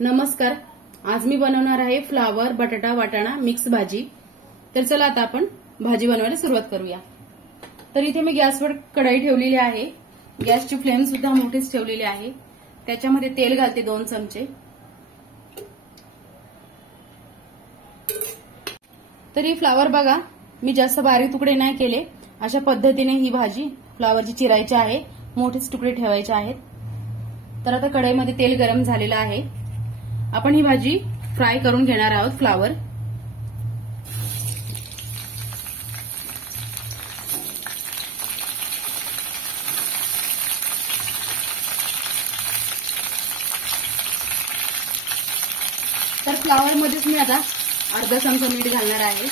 नमस्कार. आज मी बनवणार आहे फ्लावर बटाटा वाटाणा मिक्स भाजी. तर चला आता आपण भाजी बनवायला सुरुवात करूया. तर इथे मी गॅसवर कढई ठेवलेली आहे. गॅसची फ्लेम सुद्धा मोठीच ठेवलेली आहे. त्याच्यामध्ये तेल घालते 2 चमचे. तर ही फ्लावर बघा, मी जास्त बारीक तुकडे नाही केले. अशा पद्धतीने ही भाजी फ्लावरची चिरायची आहे. मोठेच तुकडे ठेवायचे आहेत. तर आता कढईमध्ये तेल गरम झालेलं आहे. आपण ही भाजी फ्राय करून घेणार आहोत. फ्लावर तर फ्लावर मध्येच मी आता अर्धा चमचा मीठ घालणार आहे.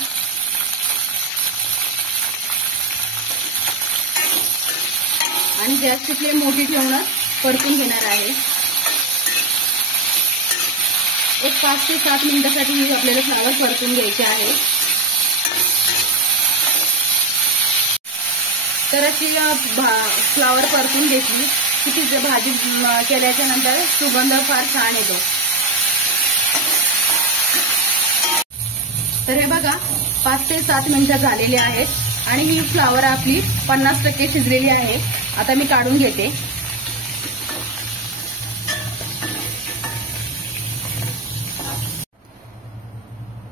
आणि गॅसची फ्लेम मोठी ठेवून परतून घेणार आहे. एक 5 ते 7 मिनिटांसाठी ही आपल्याला फ्लावर परतून घ्यायचे आहे. तर अशी फ्लावर परतून घेतली की ती भाजी केल्याच्या नंतर सुगंध फार छान येतो. तर हे बघा 5 ते 7 मिनिटं झालेली आहेत आणि ही फ्लावर आपली 50% शिजलेली आहे. आता मी काढून घेते.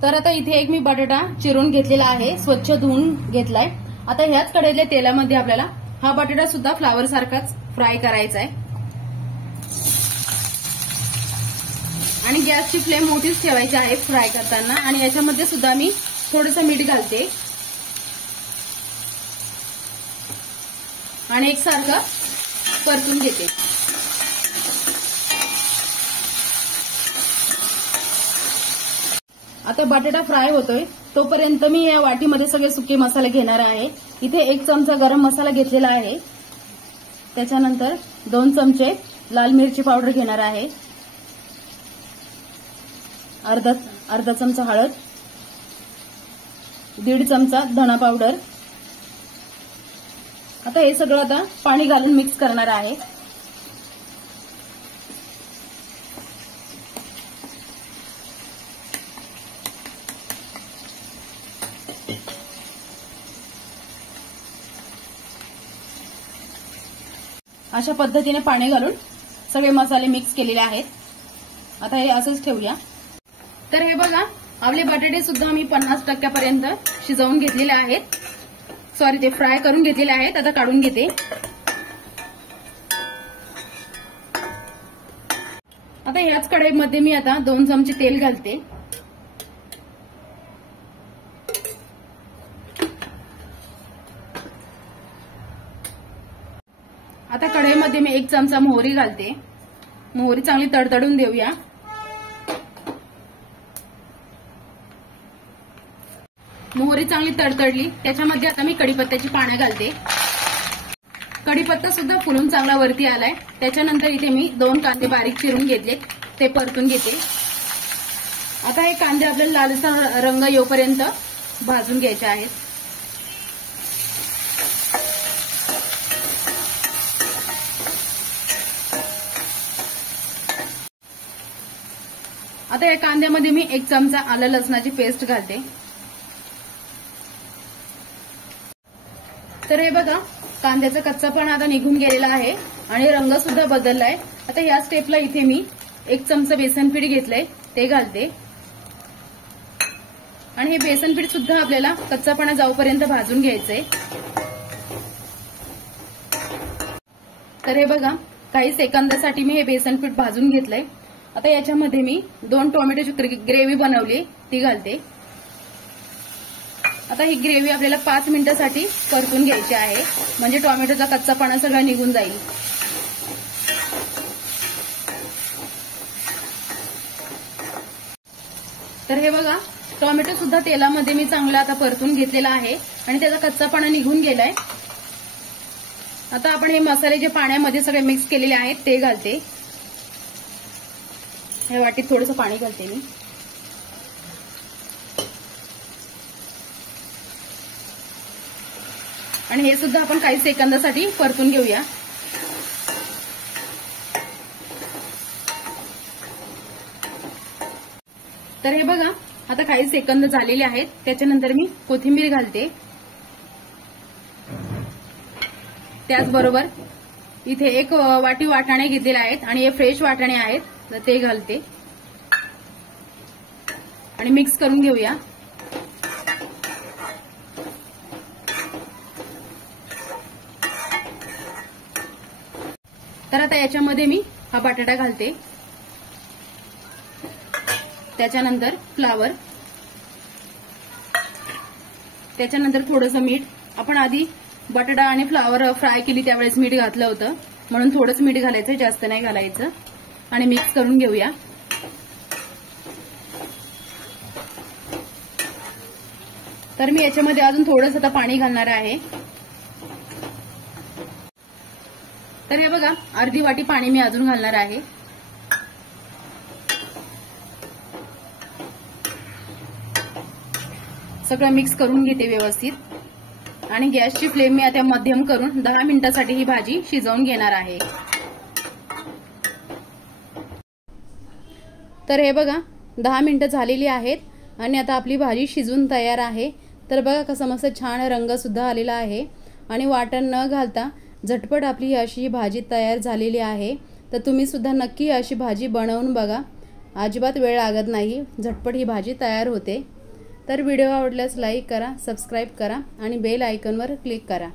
तर आता इथे एक मी बटाटा चिरून घेतलेला आहे. स्वच्छ धुवून घेतलाय. आता ह्याच कढईतल्या तेलामध्ये आपल्याला हा बटाटा सुद्धा फ्लावर सारखाच फ्राय करायचा आहे. आणि गॅसची फ्लेम मोठीच ठेवायची आहे फ्राय करताना. आणि याच्यामध्ये सुद्धा मी थोडंसं मीठ घालते आणि एकसारखं परतून घेते. आता बटाटा फ्राय होतोय तोपर्यंत मी या वाटीमध्ये सगळे सुके मसाले घेणार आहे. इथे 1 चमचा गरम मसाला घेतलेला आहे. त्याच्यानंतर 2 चमचे लाल मिरची पावडर घेणार आहे. अर्धा चमचा हळद, 1.5 चमचा धना पावडर. आता हे सगळं आता पाणी घालून मिक्स करणार आहे. अशा पद्धतीने पाणी घालून सगळे मसाले मिक्स केलेले आहेत. आता हे असंच ठेवूया. तर हे बघा आपले बटाटे सुद्धा मी 50% शिजवून घेतलेले आहेत. ते फ्राय करून घेतलेले आहेत. आता काढून घेते. आता याच कढईमध्ये मी आता 2 चमचे तेल घालते. आता कढईमध्ये मी 1 चमचा मोहरी घालते. मोहरी चांगली तडतडून देऊया. मोहरी चांगली तडतडली त्याच्यामध्ये आता मी कढीपत्त्याची पाने घालते. कढीपत्ता सुद्धा फुलून चांगला वरती आलाय. त्याच्यानंतर इथे मी 2 कांदे बारीक चिरून घेतले, ते परतून घेते. आता हे कांदे आपल्याला लालसर रंग येऊपर्यंत भाजून घ्यायचे आहेत. आता या कांद्यामध्ये मी 1 चमचा आलं लसणाची पेस्ट घालते. तर हे बघा कांद्याचा कच्चापणा आता निघून गेलेला आहे आणि रंग सुद्धा बदललाय. आता या स्टेपला इथे मी 1 चमचा बेसन पीठ घेतलंय, ते घालते. आणि हे बेसन पीठ सुद्धा आपल्याला कच्चापणा जाऊपर्यंत भाजून घ्यायचंय. तर हे बघा काही सेकंदासाठी मी हे बेसन पीठ भाजून घेतलंय. आता याच्यामध्ये मी 2 टोमॅटोची ग्रेव्ही बनवली, ती घालते. आता ही ग्रेव्ही आपल्याला 5 मिनिटांसाठी परतून घ्यायची आहे, म्हणजे टोमॅटोचा कच्चापणा सगळा निघून जाईल. तर हे बघा टोमॅटो सुद्धा तेलामध्ये मी चांगला आता परतून घेतलेला आहे आणि त्याचा कच्चापणा निघून गेलाय. आता आपण हे मसाले जे पाण्यामध्ये सगळे मिक्स केलेले आहेत ते घालते. या वाटीत थोडंसं पाणी घालते मी. आणि हे सुद्धा आपण काही सेकंदासाठी परतून घेऊया. तर हे बघा आता काही सेकंद झालेले आहेत. त्याच्यानंतर मी कोथिंबीर घालते. त्याचबरोबर इथे 1 वाटी वाटाणे घेतलेले आहेत आणि हे फ्रेश वाटाणे आहेत, तर ते घालते आणि मिक्स करून घेऊया. तर आता याच्यामध्ये मी हा बटाटा घालते. त्याच्यानंतर फ्लावर, त्याच्यानंतर थोडंसं मीठ. आपण आधी बटाटा आणि फ्लावर फ्राय केली त्यावेळेस मीठ घातलं होतं, म्हणून थोडंच मीठ घालायचं, जास्त नाही घालायचं. आणि मिक्स करून घेऊया. तर मी याच्यामध्ये अजून थोडंसं आता पाणी घालणार आहे. तर हे बघा अर्धी वाटी पाणी मी अजून घालणार आहे. सगळं मिक्स करून घेते व्यवस्थित आणि गॅसची फ्लेम मी आता मध्यम करून 10 मिनिटांसाठी ही भाजी शिजवून घेणार आहे. तर हे बघा 10 मिनिटं झालेली आहेत आणि आता आपली भाजी शिजून तयार आहे. तर बघा कसं मस्त छान रंग सुद्धा आलेला आहे आणि वाटण न घालता झटपट आपली अशी भाजी तयार झालेली आहे. तर तुम्ही सुद्धा नक्की अशी भाजी बनवून बघा, अजिबात वेळ लागत नाही, झटपट ही भाजी तयार होते. तर व्हिडिओ आवडल्यास लाईक करा, सबस्क्राईब करा आणि बेल आयकॉनवर क्लिक करा.